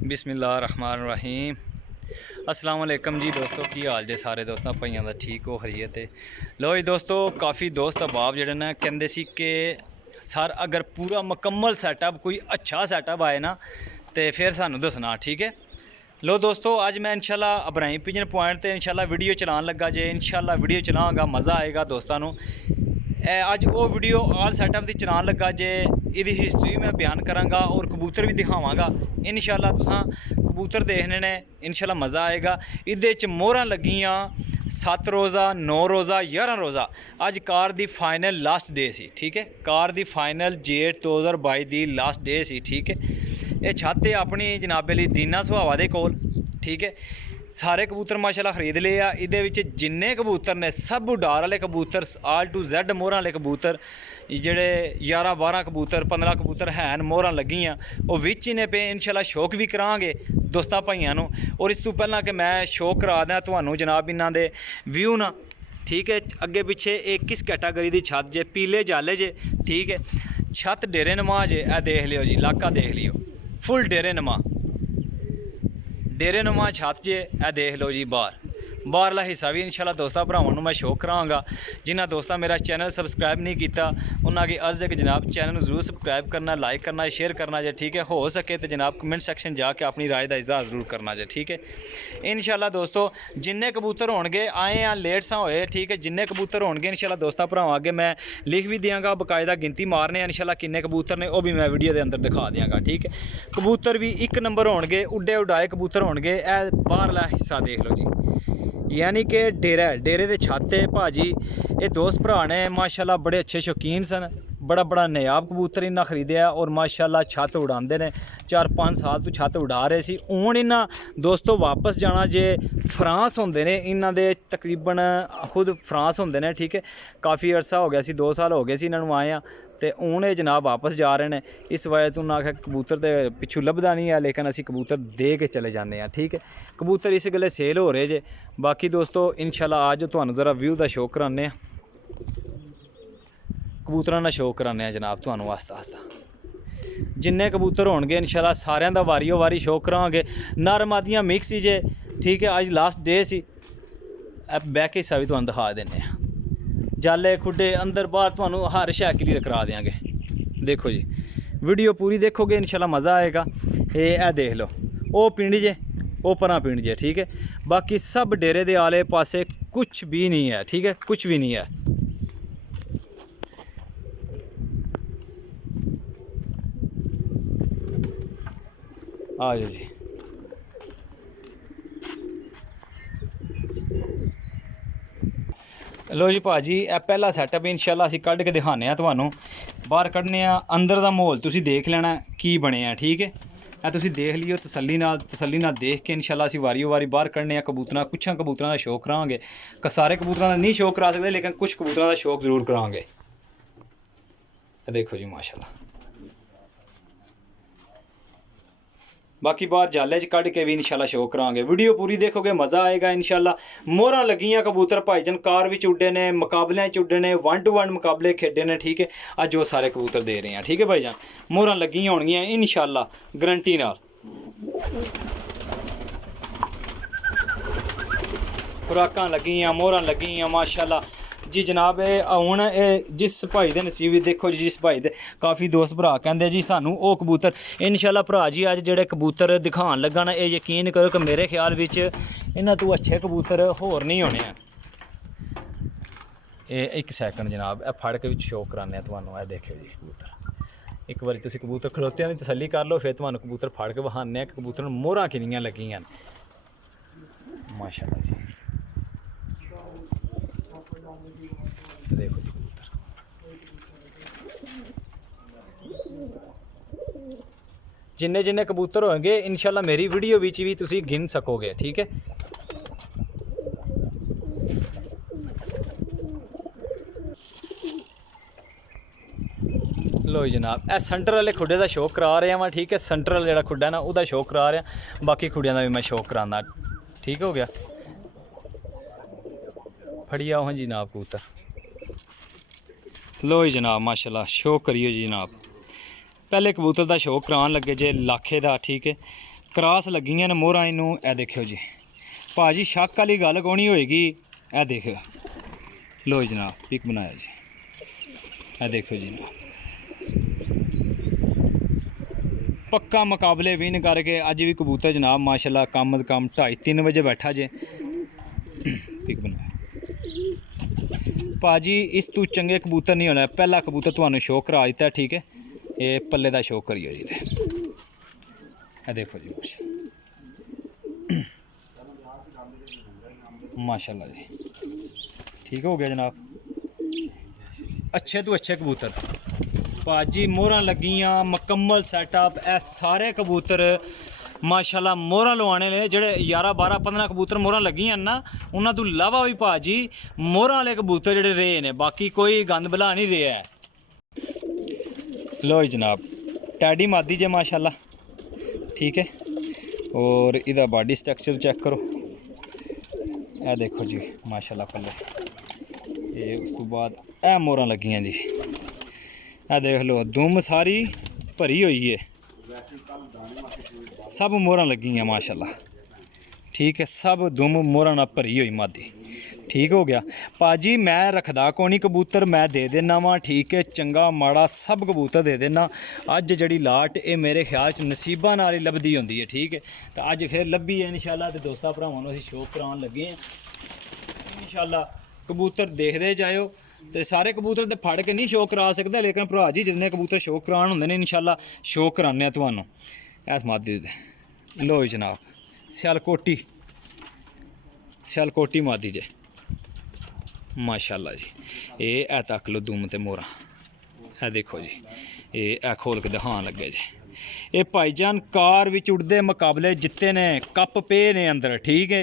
बिस्मिल्लाहिर्रहमानिर्रहीम। अस्सलाम वालेकुम जी दोस्तों, की हाल जे सारे दोस्तों भाइयों का ठीक हो खरीए। तो लो जी दोस्तों, काफ़ी दोस्त अहबाब जिहड़े ने कहंदे सी कि सर अगर पूरा मुकम्मल सैटअप कोई अच्छा सैटअप आए ना तो फिर सानू दसना, ठीक है। लो दोस्तों, अज मैं इंशाल्लाह इब्राहिम पिजन पॉइंट ते इंशाल्लाह वीडियो चलान लगा जे। इंशाल्लाह वीडियो चलावांगा, मज़ा आएगा दोस्तों। अज वो वीडियो आल सैटअप की चलान लगा जे। इहदी हिस्टरी मैं बयान करांगा और कबूतर भी दिखावांगा। इंशाल्लाह तुसां कबूतर देखने ने, इंशाल्लाह मज़ा आएगा। इहदे च मोहरां लगियां 7 रोज़ा, 9 रोज़ा, 11 रोज़ा। अज कार दी फाइनल लास्ट डे सी, ठीक है। कार दी फाइनल जेठ 2022 दी लास्ट डे सी, ठीक है। ये छत है अपनी जनाबे ली दीना सुहावा दे कोल, ठीक है। सारे कबूतर माशाल्लाह खरीद लिए आ। इहदे विच जिन्ने कबूतर ने सब उडार वाले कबूतर, आल टू जैड मोहरां वाले कबूतर, जेड़े 11-12 कबूतर 15 कबूतर हैं, मोहरां लगियां वो विच ही ने पे। इंशाल्लाह शौक भी करांगे दोस्तां भाइयां नूं। और इस तों पहलां कि मैं शौक करा दा तुहानूं जनाब इन्हां दे व्यू ना, ठीक है। अगे पिछे एक किस कैटागरी दी छत जे, पीले जाले जे, ठीक है। छत डेरे नुमा जे, ए देख लियो जी, इलाका देख लियो, फुल डेरे नुमा, डेरे नुमा छत जे। ए देख लो जी बाहरला हिस्सा भी इंशाल्लाह दोस्तां भरावां नूं मैं शो करांगा। जिन्हां दोस्तां मेरा चैनल सबसक्राइब नहीं किया उन्हां गी अर्ज़ है कि जनाब चैनल जरूर सबसक्राइब करना, लाइक करना, शेयर करना जे, ठीक है। हो सके तो जनाब कमेंट सैक्शन जाके अपनी राय का इजहार जरूर करना जे, ठीक है। इंशाल्लाह दोस्तों जिन्ने कबूतर होणगे, आए आ लेट सा होए, ठीक है। जिन्ने कबूतर होणगे इंशाल्लाह दोस्तां भरावां अगे मैं लिख भी देंगा, बकायदा गिनती मारने इंशाल्लाह किन्ने कबूतर ने, वो भी मैं वीडियो के अंदर दिखा देंगा, ठीक है। कबूतर भी एक नंबर होणगे, उड्डे उडाए कबूतर होणगे। ए बाहरला हिस्सा देख लो जी, यानी कि डेरे दे छत है भाजी। ये दोस्त भरा ने माशाल्लाह बड़े अच्छे शौकीन सन, बड़ा नायाब कबूतर इन्ना खरीदया और माशाल्लाह छत उड़ाते हैं। 4-5 साल तो छत उड़ा रहे सी। हुण इन्हां दोस्तों वापस जाना जे, फ्रांस होंदे ने इन्हां दे, तकरीबन खुद फ्रांस होंदे ने, ठीक है। काफ़ी अरसा हो गया सी, 2 साल हो गए सी इन्हां नूं आए तो हूँ ये जनाब वापस जा रहे हैं। इस वजह तो उन्हें आख्या कबूतर तो पिछू लभदा नहीं है, लेकिन असी कबूतर दे के चले जाते हैं, ठीक है। कबूतर इस गल्ले सेल हो रहे जे। बाकी दोस्तों इंशाल्लाह आज तुहानूं ज़रा व्यू का शौक कराने, कबूतरां दा शौक कराने जनाब तुहानूं आस्ता आस्ता। जिन्ने कबूतर होणगे इंशाल्लाह सारियां दा वारियो वारी शौक करांगे। नर मादियां मिक्स ही जे, ठीक है। अज लास्ट डे सी। बैक हिस्सा भी तुहानूं दिखा देने, जाले खुडे अंदर बाहर तुहानूं हर शै क्लीयर करा देंगे। देखो जी वीडियो पूरी देखोगे इंशाल्लाह मज़ा आएगा। ये देख लो वो पिंड जे, वो परा पिंड जे, ठीक है। बाकी सब डेरे दे आले पासे कुछ भी नहीं है, ठीक है, कुछ भी नहीं है। आ जाओ जी। लो जी भाजी, ए पहला सैटअप इंशाल्लाह असीं कढ़ के दिखाने तुहानूं। बाहर कढ़ने अंदर दा माहौल तुसीं देख लेना की बनेआ, ठीक है। ए तुसीं देख लियो तसल्ली नाल देख के इंशाल्लाह असीं वारियो वारी बाहर कढ़ने कबूतरां, कुछ कबूतरां दा शौक करांगे। सारे कबूतरां दा नहीं शौक करा सकदे, लेकिन कुछ कबूतरां दा शौक जरूर करांगे। देखो जी माशाल्लाह। बाकी बाहर जाले च कढ़ के भी इंशाल्लाह शौक करांगे। वीडियो पूरी देखोगे मज़ा आएगा इंशाल्लाह। मोहरां लगियां कबूतर भाईजान कार विच उड्डे ने, मुकाबले च उड्डे ने, 1-to-1 मुकाबले खेडे ने, ठीक है। अज वो सारे कबूतर दे रहे हैं, ठीक है भाईजान। मोहरां लगियां होणगियां इंशाल्लाह गारंटी नाल। खुराकां लगियां, मोहरां लगियां माशाल्लाह जी जनाब। हुण जिस भाई दे नसीब देखो जी, जिस भाई दे काफ़ी दोस्त भरा कहंदे जी सानू वो कबूतर। इंशाल्लाह भरा जी अज जेह्ड़े कबूतर दिखान लगा ना, ये यकीन करो कि मेरे ख्याल विच इन्हां तों अच्छे कबूतर होर नहीं होने हैं। एक सैकंड जनाब, फड़ के विच शौक कराने तुहानूं। देखियो जी कबूतर, एक बारी तुसीं कबूतर खलोतियां दी तसल्ली कर लो, फिर तुहानूं कबूतर फड़ के विखाने कबूतर मोहरां किन्नियां लगियां माशाल्लाह जी। देखो जी कबूतर, जिन्ने जिन्ने कबूतर होंगे इंशाल्लाह मेरी वीडियो विच भी तुसीं गिन सकोगे, ठीक है। लो जनाब, ए सेंटर वाले खुडे का शौक करा रहा वा, ठीक है। सेंटर वाला जो खुडा ना उसका शौक करा रहा, बाकी खुडियां का भी मैं शौक कराना, ठीक हो गया। फड़ी आओ हाँ जनाब कबूतर। लो जी जनाब माशाल्लाह शौक करिए जी जनाब। पहले कबूतर का शौक करान लगे जे लाखे का, ठीक है। ਕ੍ਰਾਸ ਲੱਗੀਆਂ ਨੇ ਮੋਹਰਾਂ ਇਹਨੂੰ। ਇਹ ਦੇਖਿਓ ਜੀ ਭਾਜੀ, ਸ਼ੱਕ ਵਾਲੀ ਗੱਲ ਕੋਈ ਨਹੀਂ ਹੋਏਗੀ। ਇਹ ਦੇਖਿਓ, ਲੋ ਜਨਾਬ ਪਿਕ ਬਣਾਇਆ ਜੀ। ਇਹ ਦੇਖਿਓ ਜੀ ਪੱਕਾ ਮੁਕਾਬਲੇ ਵਿਨ ਕਰਕੇ ਅੱਜ ਵੀ ਕਬੂਤਰ ਜਨਾਬ ਮਾਸ਼ਾਅੱਲਾ ਕਮ ਅਜ਼ ਕਮ 2:30-3 ਵਜੇ ਬੈਠਾ ਜੇ। ਪਿਕ ਬਣਾਇਆ ਭਾਜੀ, ਇਸ ਤੋਂ ਚੰਗੇ ਕਬੂਤਰ ਨਹੀਂ ਹੋਣਾ। ਪਹਿਲਾ ਕਬੂਤਰ ਤੁਹਾਨੂੰ ਸ਼ੋਅ ਕਰਾ ਦਿੱਤਾ, ਠੀਕ ਹੈ। ਇਹ ਪੱਲੇ ਦਾ ਸ਼ੋਅ ਕਰੀਓ ਜੀ। ਇਹ ਦੇਖੋ ਜੀ माशाल्लाह जी, ठीक हो गया जनाब। अच्छे तो अच्छे कबूतर भाजी, मोहरां लगियां मुकम्मल सैटअप। ए सारे कबूतर माशाल्लाह मोहरां लवाने ने। जेह्ड़े 11 12 15 कबूतर मोहरां लगियां ना, उन्हां तो इलावा भी भाजी मोहरां वाले कबूतर जेह्ड़े रहे ने, बाकी कोई गंद बला नहीं रहा है। लो जनाब, टैडी मादी जे माशाल्लाह, ठीक है। और इहदा बॉडी स्ट्रक्चर चेक करो। ਇਹ ਦੇਖੋ ਜੀ ਮਾਸ਼ਾਅੱਲਾ ਪੱਲੇ। ਤੇ ਉਸ ਤੋਂ ਬਾਅਦ ਇਹ ਮੋਹਰਾਂ ਲੱਗੀਆਂ ਜੀ। ਇਹ ਦੇਖ ਲਓ ਦੁਮ ਸਾਰੀ ਭਰੀ ਹੋਈ ਹੈ, ਸਭ ਮੋਹਰਾਂ ਲੱਗੀਆਂ ਮਾਸ਼ਾਅੱਲਾ, ਠੀਕ ਹੈ। ਸਭ ਦੁਮ ਮੋਹਰਾਂ ਨਾਲ ਭਰੀ ਹੋਈ ਮਾਦੀ, ठीक हो गया भाजी। मैं रखदा कोनी कबूतर, मैं दे देना वा, ठीक है। चंगा माड़ा सब कबूतर दे देना। अज जड़ी लाट ये मेरे ख्याल च नसीबा नाल ही लभदी होंदी है, ठीक है। तो अज फिर लभी है इंशाल्लाह। तो दोस्तां भरावां नूं असीं शौक कराउण लगे हैं इंशाल्लाह। कबूतर देखदे जाओ। तो सारे कबूतर तो फड़ के नहीं शौक करा सकदा, लेकिन भरा जी जितने कबूतर शौक कराउण हुंदे ने इंशाल्लाह शौक कराने तुहानूं। इस मादी दे लो जनाब, सियालकोटी सियालकोटी मादी जे माशाल्लाह जी। ये तक लो दुम ते मोहरा, है देखो जी। ये खोल के दिखान लगे जी। ये भाईजान कार विच उड़दे मुकाबले जिते ने, कप पे ने अंदर, ठीक है।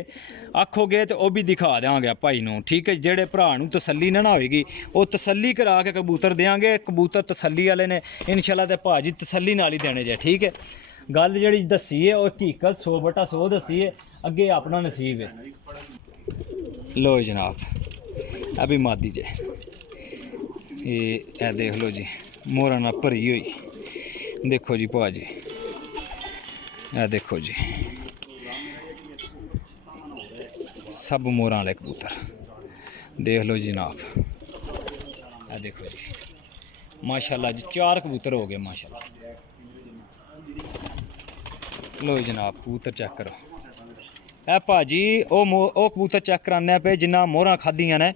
आखोगे तो वह भी दिखा देंगे भाई नूं, ठीक है। जेड़े भरा नूं तसल्ली ना होएगी, वो तसल्ली करा के कबूतर देंगे। कबूतर तसल्ली वाले ने इंशाल्लाह। ते भाजी तसल्ली नाल ही देने जे, ठीक है। गल जिहड़ी दसी है वो हकीकत 100/100 दसी है, अगे अपना नसीब है। लो जनाब, अभी मादी जे ये देख लो जी, मोहरा ना भरी हुई। देखो जी भाजी, ए देखो जी सब मोहरा वाले कबूतर देख लो जनाब। ए देखो जी माशाल्लाह जी, 4 कबूतर हो गए माशाल्लाह। लो जनाब कबूतर चेक करो। ए भाजी वो कबूतर चेक कराने पे जिन्ना मोहरा खादियां ने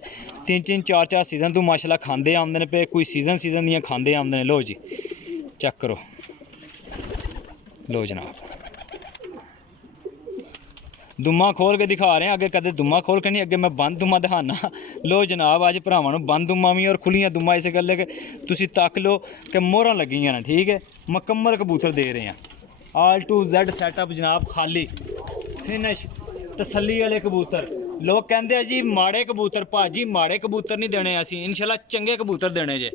3-3 4-4 सीजन तो माशाल्लाह खांदे आमदे ने पे, कोई सीजन दियां खांदे आमदे ने। लो जी चेक करो। लो जनाब दुम्मा खोल के दिखा रहे हैं, अगे कदे दुम्मा खोल के नहीं, अगे मैं बंद दुम्मा दिखाना। लो जनाब अज भरावां नूं बंद दुम्मा भी और खुलियां दुम्मा इस गल्ले के तुसीं तक लो कि मोहरां लगियां ने, ठीक है। मुकम्मल कबूतर दे रहे हैं, ऑल टू जेड सेटअप जनाब, खाली फिनिश तसल्ली वाले कबूतर। लोग कहते हैं जी माड़े कबूतर, भाजी माड़े कबूतर नहीं देने असीं, इंशाल्लाह चंगे कबूतर देने जे।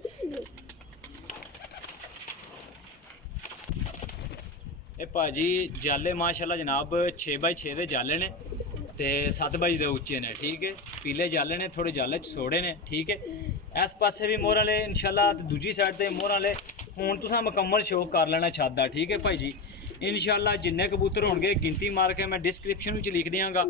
ये भाजी जाले माशाल्लाह जनाब 6x6 दे जाले ने ते 7x दे उच्चे ने, ठीक है। पीले जाले ने, थोड़े जाले छोड़े ने, ठीक है। इस पासे भी मोहर वाले इंशाल्लाह, ते दूजी साइड ते मोहर वाले हुण तुसां मुकम्मल शौक कर लेना छत दा, ठीक है भाई जी। इंशाल्लाह जिन्ने कबूतर होंगे गिनती मार के मैं डिस्क्रिप्शन में लिख देंगा।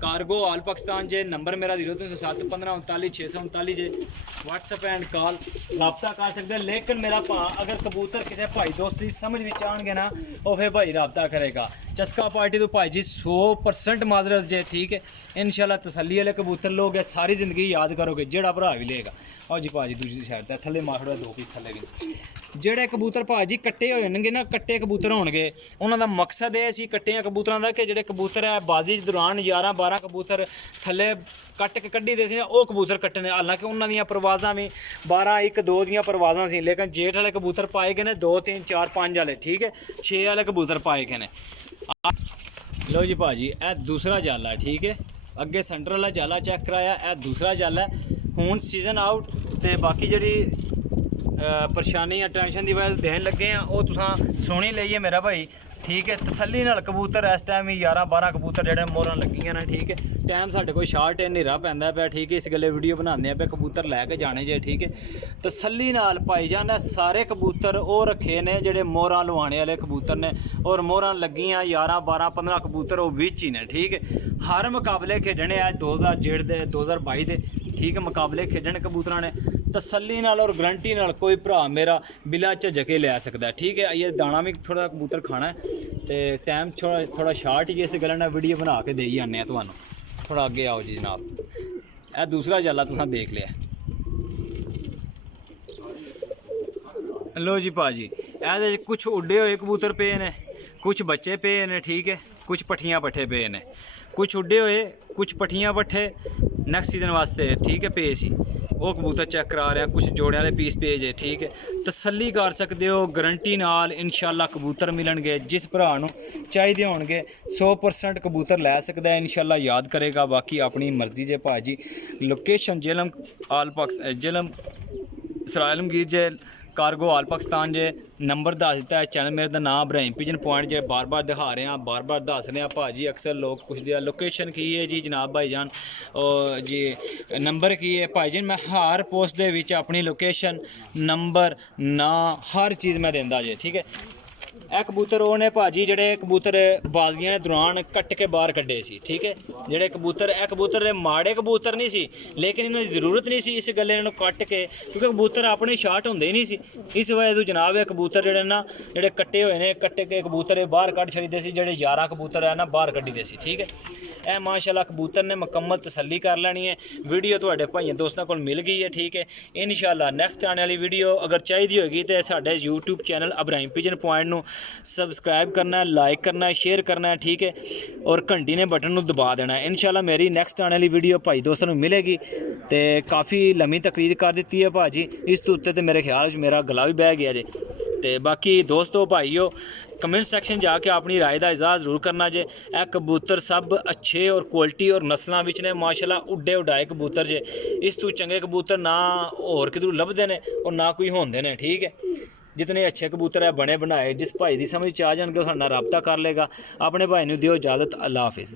कार्गो ऑल पाकिस्तान जे, नंबर मेरा 0307 15 39 639 जे। व्हाट्सएप एंड कॉल रबता कर सकते। लेकिन मेरा भा अगर कबूतर किसी भाई दोस्त की समझ में आएंगे ना, वो फिर भाई रबता करेगा। चस्का पार्टी तो भाई जी 100% माजरत जे, ठीक है। इंशाल्लाह तसल्ली वाले कबूतर लोग सारी ज़िंदगी याद करोगे, जेड़ा भरा भी लेगा। और जी भाजी दूसरी साइड ते थले मार 2 पीस थले भी ਜਿਹੜੇ कबूतर भाजी कट्टे हो जाएंगे ना, कट्टे कबूतर होंगे, उन्होंने मकसद ये सी कट्टिया कबूतरों का कि ਜਿਹੜੇ कबूतर है बाजी दौरान 11-12 कबूतर थले कट के कड्ढी दे सी, वो कबूतर कट्टने। हालांकि उन्होंने परवाज़ां भी 12-1-2 दियां परवाज़ां सी, लेकिन जेठ वाले कबूतर पाए गए ने 2-3-4-5 वाले, ठीक है। 6 वाले कबूतर पाए गए ने। लो जी भाजी यह दूसरा जाला है, ठीक है। अगे सेंटर वाला जाला चेक कराया, यह दूसरा जाला है। हुण सीजन आउट तो बाकी जी परेशानी या टेंशन की वजह देन लगे हैं, वो तुसां सुनी लईए मेरा भाई। ठीक है। तसल्ली नाल कबूतर इस टाइम ही 11-12 कबूतर जेडे मोहरां लगियां ने, ठीक है। टाइम साडे कोल शार्ट है, हनेरा पैंदा पिया, ठीक है। इस गल्ले वीडियो बनाने पे कबूतर लैके जाने जे, ठीक है। तसल्ली नाल भाईजान ने सारे कबूतर वो रखे ने जेडे मोहरां लवाने वाले कबूतर ने, और मोहरां लगियां 11-12-15 कबूतर वो विच ही ने, ठीक है। हर मुकाबले खेडने आज 2022 दे 2022 दे, ठीक है, मुकाबले खेडने कबूतरां ने तसल्ली नाल और गारंटी नाल कोई भरा मेरा बिला झजके ले सकता है, ठीक है। ये दाना भी थोड़ा कबूतर खाना है तो टाइम थोड़ा शार्ट ही, इस गल्ल वीडियो बना के दे आने तुहानू। थोड़ा अगे आओ जी जनाब, यह दूसरा जाला तुसां देख लिया। लो जी भाजी, ए कुछ उड्डे हुए कबूतर पे ने, कुछ बच्चे पे ने, ठीक है। कुछ पट्ठियाँ पट्ठे पे ने, कुछ उड्डे हुए, कुछ पट्ठियाँ पट्ठे नैक्सट सीजन वास्ते, ठीक है, पे सी वो कबूतर चेक करा रहे हैं। कुछ जोड़े वाले पीस पेज है, ठीक है। तसल्ली कर सकते हो, गारंटी नाल इंशाल्लाह कबूतर मिलणगे। जिस भरा नूं चाहिए होणगे 100% कबूतर लै सकदा है, इंशाल्लाह याद करेगा। बाकी अपनी मर्जी जे भाजी। लोकेशन जेलम जेलम सराय आलमगीर जे, कार्गो आल पाकिस्तान जे। नंबर दस दिता है, चैनल मेरे दा नाम इब्राहिम पिजन पॉइंट जे, बार बार दिखा रहे हैं, बार बार दस रहे हैं भाजी। अक्सर लोग पुछदे आ लोकेशन की है जी जनाब भाईजान, और जी नंबर की है भाईजान। मैं हर पोस्ट दे विच अपनी लोकेशन, नंबर, नाम, हर चीज़ मैं देंदा जे, ठीक है। ਇਹ कबूतर वो ने भाजी जेडे कबूतर बाजियां दे दौरान कट के बाहर कड्डे सी, ठीक है। जेडे कबूतर ए कबूतर माड़े कबूतर नहीं सी, लेकिन इन्हां दी जरूरत नहीं सी इस गल्ले इन्हां कट के, क्योंकि कबूतर अपने शार्ट होंदे ही नहीं सी। इस वजह तो जनाब ये कबूतर जेडे ना जेडे कट्टे हुए ने, कट के कबूतर बाहर कढ़ छड़ीदे सी। जेडे 11 कबूतर है ना बाहर कड्डी दे सी, ठीक है। ਇਹ माशाल्लाह कबूतर ने मुकम्मल तसल्ली कर लैनी है। वीडियो तुहाडे भाइयों दोस्तों को मिल गई है, ठीक है। इंशाल्लाह नैक्सट आने वाली वीडियो अगर चाहिए होगी तो साडे YouTube channel Ibrahim pigeon point नू सबसक्राइब करना है, लाइक करना है, शेयर करना है, ठीक है, और घंटी ने बटन नू दबा देना है। इंशाल्लाह मेरी नैक्सट आने वाली वीडियो भाई दोस्तों को मिलेगी। तो काफ़ी लम्मी तकरीर कर दी है भाजी, इस तो उत्ते मेरे ख्याल मेरा गला भी बह गया जे। तो बाकी दोस्तों भाईओ कमेंट सैक्शन जाके अपनी राय का इजहार जरूर करना जे। ए कबूतर सब अच्छे और क्वालिटी और नस्लों विच ने माशाल्लाह, उड्डे उडाए कबूतर जे। इस तू चंगे कबूतर ना होर किधरों लभदे ने और ना कोई होंदे ने, ठीक है। जितने अच्छे कबूतर है बने बनाए, जिस भाई की समझ आ जाएंगे वो साडे नाल राबता कर लेगा। अपने भाई नूं दिओ इजाज़त, अल्लाह हाफिज़।